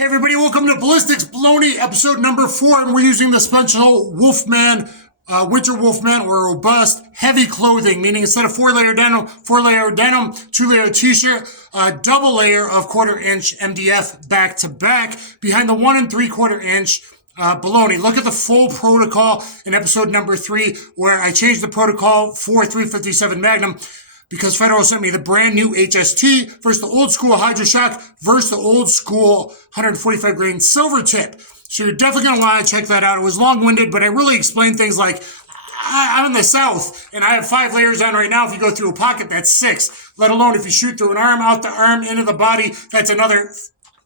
Hey everybody, welcome to Ballistics Baloney, episode number 4, and we're using the special Wolfman, Winter Wolfman, or robust, heavy clothing, meaning instead of 4-layer denim, 2-layer t-shirt, double layer of 1/4-inch MDF back to back, behind the 1 3/4-inch baloney. Look at the full protocol in episode number 3, where I changed the protocol for 357 Magnum, because Federal sent me the brand new HST versus the old school Hydra Shock versus the old school 145 grain silver tip. So you're definitely going to want to check that out. It was long-winded, but I really explained things like, I'm in the South, and I have 5 layers on right now. If you go through a pocket, that's 6. Let alone if you shoot through an arm, out the arm, into the body, that's another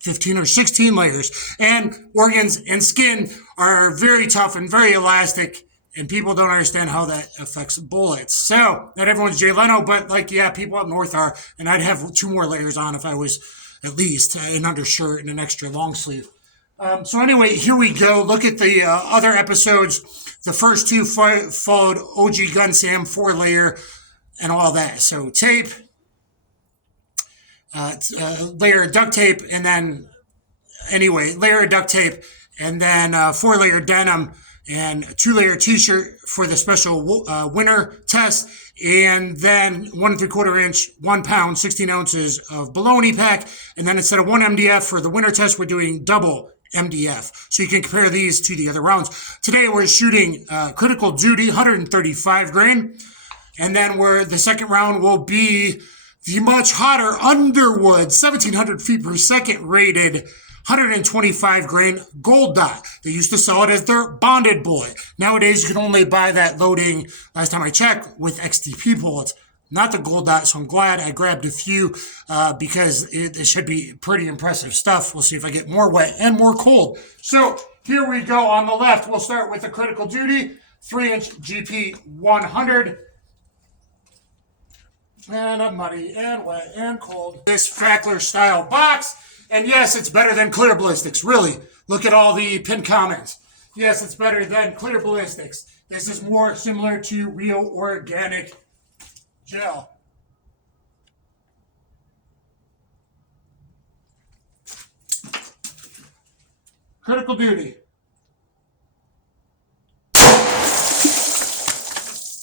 15 or 16 layers. And organs and skin are very tough and very elastic, and people don't understand how that affects bullets. So, not everyone's Jay Leno, but people up north are, and I'd have 2 more layers on if I was at least an undershirt and an extra long sleeve. So anyway, here we go. Look at the other episodes. The first 2 followed OG Gun Sam, 4-layer, and all that. So tape, layer of duct tape, and then, layer of duct tape, and then 4-layer denim, and 2-layer t-shirt for the special winter test, and then 1 3/4-inch, 1 pound, 16 ounces of baloney pack, and then instead of 1 MDF for the winter test, we're doing double MDF. So you can compare these to the other rounds. Today we're shooting critical duty, 135 grain, and then the second round will be the much hotter Underwood, 1,700 feet per second rated, 125 grain gold dot. They used to sell it as their bonded bullet. Nowadays, you can only buy that loading, last time I checked, with XTP bullets, not the gold dot. So I'm glad I grabbed a few because it should be pretty impressive stuff. We'll see if I get more wet and more cold. So here we go. On the left, we'll start with the critical duty, 3-inch GP 100. And I'm muddy and wet and cold. This Fackler style box. And yes, it's better than clear ballistics. Really, look at all the pinned comments. Yes, it's better than clear ballistics. This is more similar to real organic gel. Critical duty.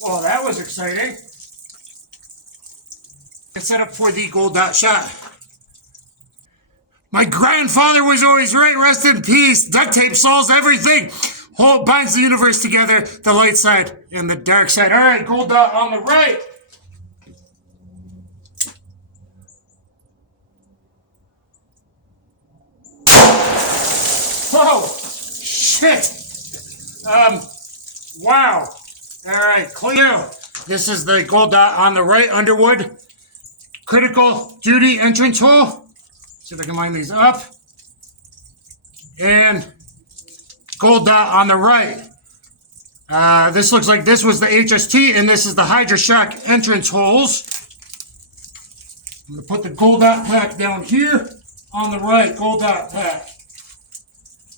Well, that was exciting. It's set up for the gold dot shot. My grandfather was always right, rest in peace. Duct tape solves everything. Binds the universe together, the light side and the dark side. All right, gold dot on the right. Whoa, shit. Wow. All right, clear. This is the gold dot on the right, Underwood. Critical duty entrance hole. See if I can line these up. And gold dot on the right. This looks like this was the HST, and this is the Hydra Shock entrance holes. I'm going to put the gold dot pack down here on the right, gold dot pack.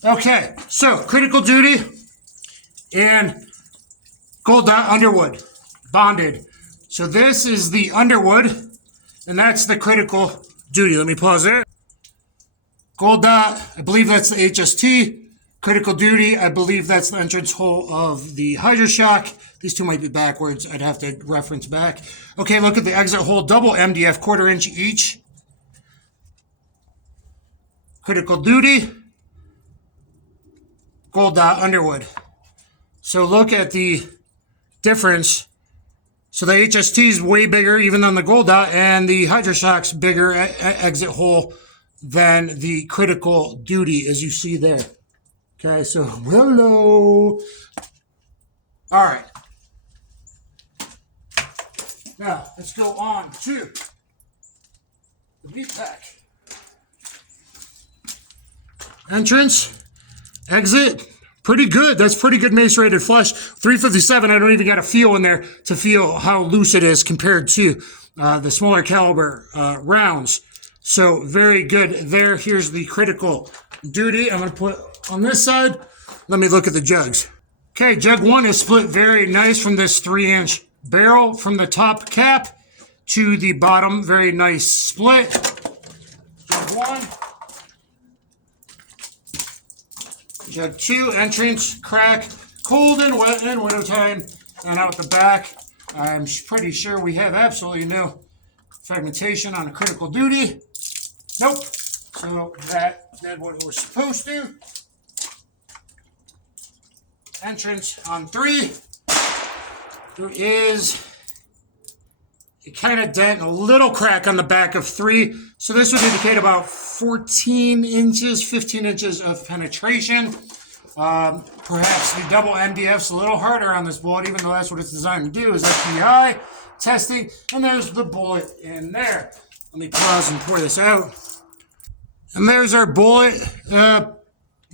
Okay, so critical duty and gold dot Underwood, bonded. So this is the Underwood, and that's the critical duty. Let me pause there. Gold dot, I believe that's the HST. Critical duty, I believe that's the entrance hole of the Hydra Shock. These two might be backwards. I'd have to reference back. Okay, look at the exit hole, double MDF, 1/4-inch each. Critical duty. Gold dot Underwood. So look at the difference. So the HST is way bigger even than the gold dot, and the Hydra Shock's bigger exit hole than the critical duty, as you see there. Okay, so hello. All right. Now, let's go on to the meat pack. Entrance, exit, pretty good. That's pretty good mace rated flush. 357, I don't even got a feel in there to feel how loose it is compared to the smaller caliber rounds. So very good there. Here's the critical duty. I'm going to put on this side. Let me look at the jugs. Okay, jug 1 is split very nice from this 3-inch barrel from the top cap to the bottom. Very nice split. Jug 1. Jug 2, entrance, crack, cold and wet in wintertime. And out the back, I'm pretty sure we have absolutely no fragmentation on a critical duty. Nope. So that did what it was supposed to. Entrance on 3. There is a kind of dent and a little crack on the back of 3. So this would indicate about 14 inches, 15 inches of penetration. Perhaps the double MDF's a little harder on this bullet, even though that's what it's designed to do, is FPI testing. And there's the bullet in there. Let me pause and pour this out. And there's our bullet.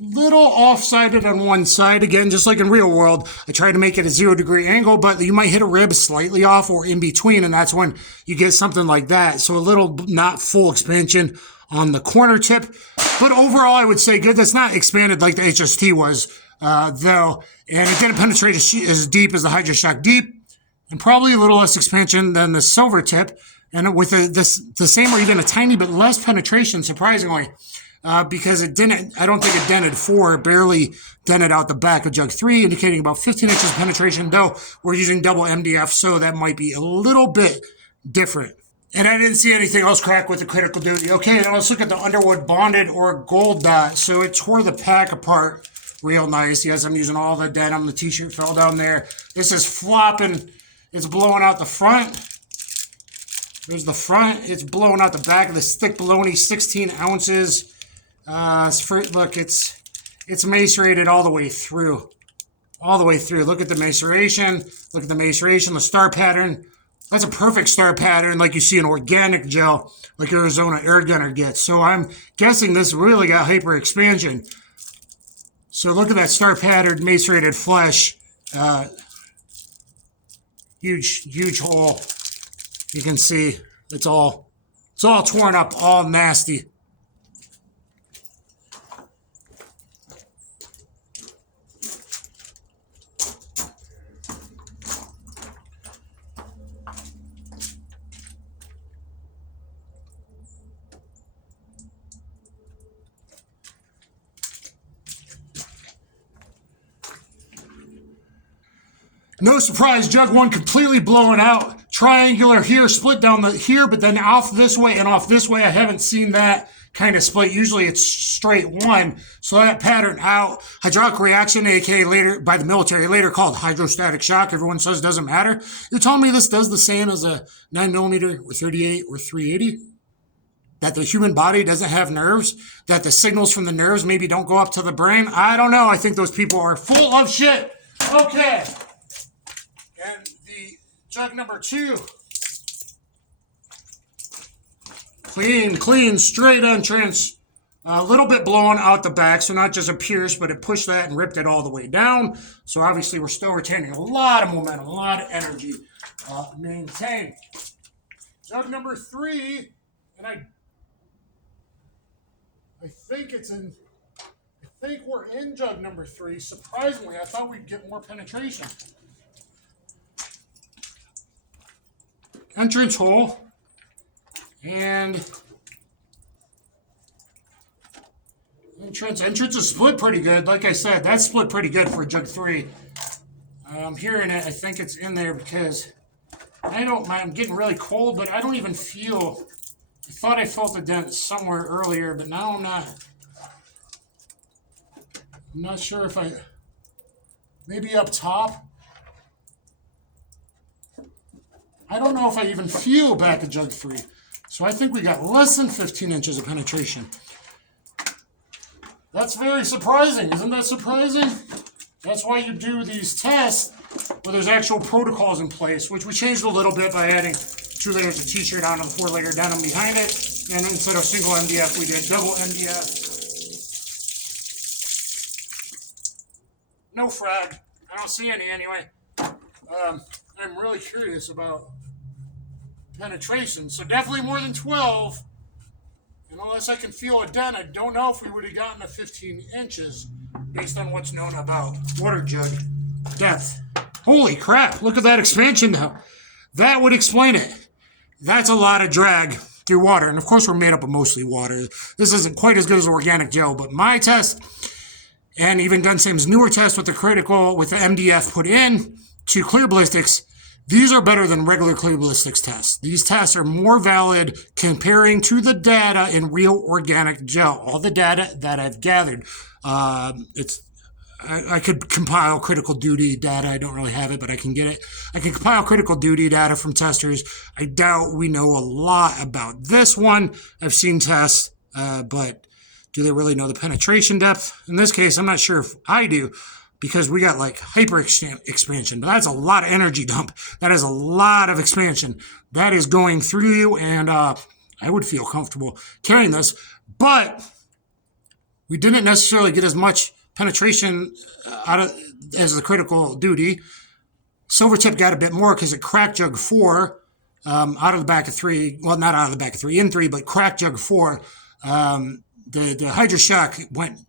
Little off-sided on one side. Again, just like in real world, I try to make it a 0-degree angle, but you might hit a rib slightly off or in between, and that's when you get something like that. So a little not full expansion on the corner tip. But overall, I would say good. That's not expanded like the HST was, though. And it didn't penetrate as deep as the Hydra Shock Deep, and probably a little less expansion than the silver tip. And with the same or even a tiny bit less penetration, surprisingly. Because it didn't, I don't think it dented 4, barely dented out the back of Jug 3, indicating about 15 inches of penetration, though we're using double MDF, so that might be a little bit different. And I didn't see anything else crack with the critical duty. Okay, now let's look at the Underwood bonded or gold dot. So it tore the pack apart real nice. Yes, I'm using all the denim. The t-shirt fell down there. This is flopping. It's blowing out the front. There's the front. It's blowing out the back of this thick baloney, 16 ounces. Look, it's macerated all the way through. All the way through. Look at the maceration. Look at the maceration, the star pattern. That's a perfect star pattern like you see in organic gel, like Arizona air gunner gets. So I'm guessing this really got hyper expansion. So look at that star pattern macerated flesh. Huge hole. You can see it's all torn up, all nasty. No surprise, Jug 1 completely blowing out. Triangular here, split down here, but then off this way and off this way. I haven't seen that kind of split. Usually it's straight 1. So that pattern out. Hydraulic reaction, aka later by the military, later called hydrostatic shock. Everyone says doesn't matter. You're telling me this does the same as a 9mm or 38 or 380? That the human body doesn't have nerves? That the signals from the nerves maybe don't go up to the brain? I don't know. I think those people are full of shit. Okay. And the Jug number 2. Clean, straight entrance. A little bit blown out the back, so not just a pierce, but it pushed that and ripped it all the way down. So obviously we're still retaining a lot of momentum, a lot of energy maintained. Jug number 3, and I think we're in Jug number 3. Surprisingly, I thought we'd get more penetration. Entrance hole, and entrance is split pretty good. Like I said, that's split pretty good for Jug 3. I'm hearing it. I think it's in there because I'm getting really cold, but I don't even feel. I thought I felt a dent somewhere earlier, but now I'm not. I'm not sure if maybe up top. I don't know if I even feel back at Jug 3. So I think we got less than 15 inches of penetration. That's very surprising. Isn't that surprising? That's why you do these tests where there's actual protocols in place, which we changed a little bit by adding 2 layers of t-shirt on and 4-layer denim behind it. And instead of single MDF, we did double MDF. No frag. I don't see any anyway. I'm really curious about penetration. So definitely more than 12. And unless I can feel a dent, I don't know if we would have gotten to 15 inches based on what's known about water jug depth. Holy crap, look at that expansion now. That would explain it. That's a lot of drag through water. And of course, we're made up of mostly water. This isn't quite as good as organic gel, but my test, and even Gunsam's newer test with the critical, with the MDF put in to clear ballistics, these are better than regular clear ballistics tests. These tests are more valid comparing to the data in real organic gel. All the data that I've gathered, I could compile critical duty data. I don't really have it, but I can get it. I can compile critical duty data from testers. I doubt we know a lot about this one. I've seen tests, but do they really know the penetration depth? In this case, I'm not sure if I do, because we got like hyper expansion, but that's a lot of energy dump. That is a lot of expansion. That is going through you, and I would feel comfortable carrying this, but we didn't necessarily get as much penetration out of as the critical duty. Silvertip got a bit more because it cracked jug 4 out of the back of 3. Well, not out of the back of 3, in 3, but cracked jug 4. The Hydra Shock went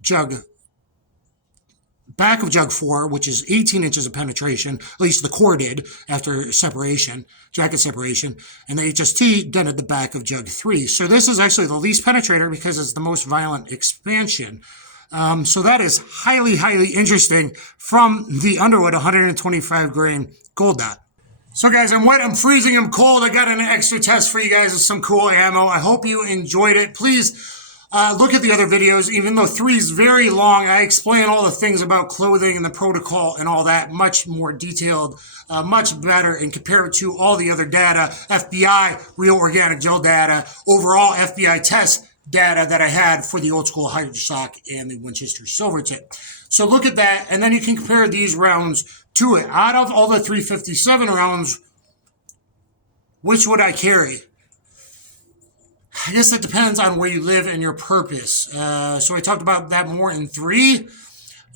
back of jug 4, which is 18 inches of penetration, at least the core did after separation, jacket separation, and the HST dented the back of jug 3. So this is actually the least penetrator because it's the most violent expansion. So that is highly, highly interesting from the Underwood 125 grain gold dot. So guys, I'm wet, I'm freezing, I'm cold. I got an extra test for you guys of some cool ammo. I hope you enjoyed it. Please look at the other videos. Even though 3 is very long, I explain all the things about clothing and the protocol and all that much more detailed, much better, and compare it to all the other data, FBI, real organic gel data, overall FBI test data that I had for the old school Hydra Shock and the Winchester Silvertip. So look at that, and then you can compare these rounds to it. Out of all the 357 rounds, which would I carry? I guess it depends on where you live and your purpose. So I talked about that more in 3.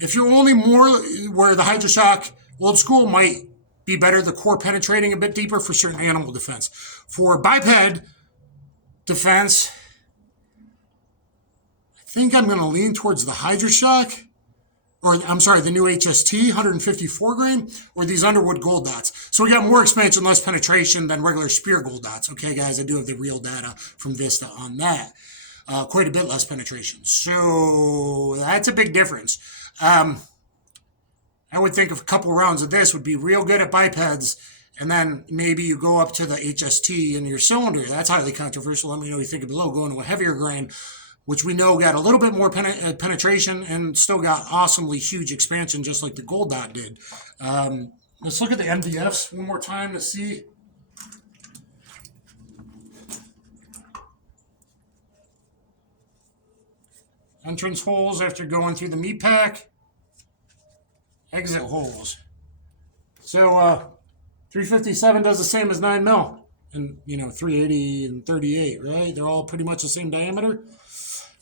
If you're only more where the Hydra Shock old school might be better, the core penetrating a bit deeper for certain animal defense. For biped defense, I think I'm going to lean towards the Hydra Shock, or I'm sorry, the new HST 154 grain, or these Underwood gold dots. So we got more expansion, less penetration than regular spear gold dots. Okay, guys, I do have the real data from Vista on that. Quite a bit less penetration. So that's a big difference. I would think a couple rounds of this would be real good at bipeds, and then maybe you go up to the HST in your cylinder. That's highly controversial. Let me know what you think below. Going to a heavier grain, which we know got a little bit more penetration and still got awesomely huge expansion, just like the gold dot did. Let's look at the MDFs one more time to see. Entrance holes after going through the meat pack. Exit holes. So 357 does the same as 9mm. And, 380 and 38, right? They're all pretty much the same diameter.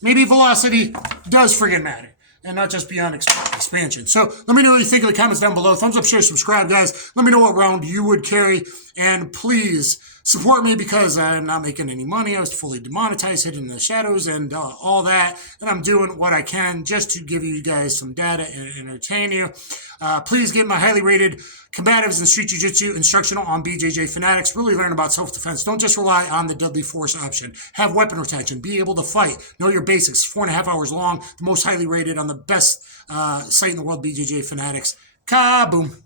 Maybe velocity does friggin' matter, and not just beyond expansion. So let me know what you think in the comments down below. Thumbs up, share, subscribe, guys. Let me know what round you would carry, and please support me because I'm not making any money. I was fully demonetized, hidden in the shadows, and all that. And I'm doing what I can just to give you guys some data and entertain you. Please get my highly rated combatives and street jiu-jitsu instructional on BJJ Fanatics. Really learn about self-defense. Don't just rely on the deadly force option. Have weapon retention. Be able to fight. Know your basics. 4.5 hours long. The most highly rated on the best site in the world, BJJ Fanatics. Kaboom.